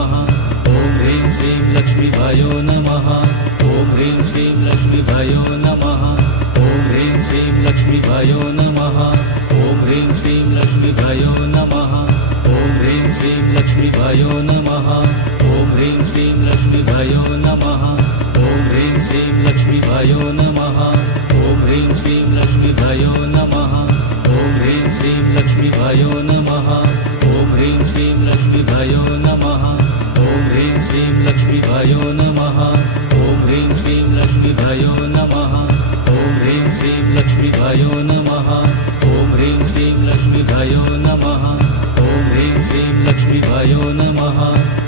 नमः। ॐ ह्रीं श्रीं लक्ष्मीभायो नमः। ॐ ह्रीं श्रीं लक्ष्मीभायो नमः। ॐ ह्रीं श्रीं लक्ष्मीभायो नमः। ॐ ह्रीं श्रीं लक्ष्मीभायो नमः। ॐ ह्रीं श्रीं लक्ष्मीभायो नमः। ॐ ह्रीं श्रीं लक्ष्मीभायो नमः। ॐ ह्रीं श्रीं लक्ष्मीभायो नमः। ॐ ह्रीं श्रीं लक्ष्मीभायो नमः। ॐ ह्रीं श्रीं लक्ष्मीभायो नमः। ॐ ह्रीं श्रीं लक्ष्मीभायो नमः। ॐ ह्रीं श्रीं लक्ष्मीभायो नमः।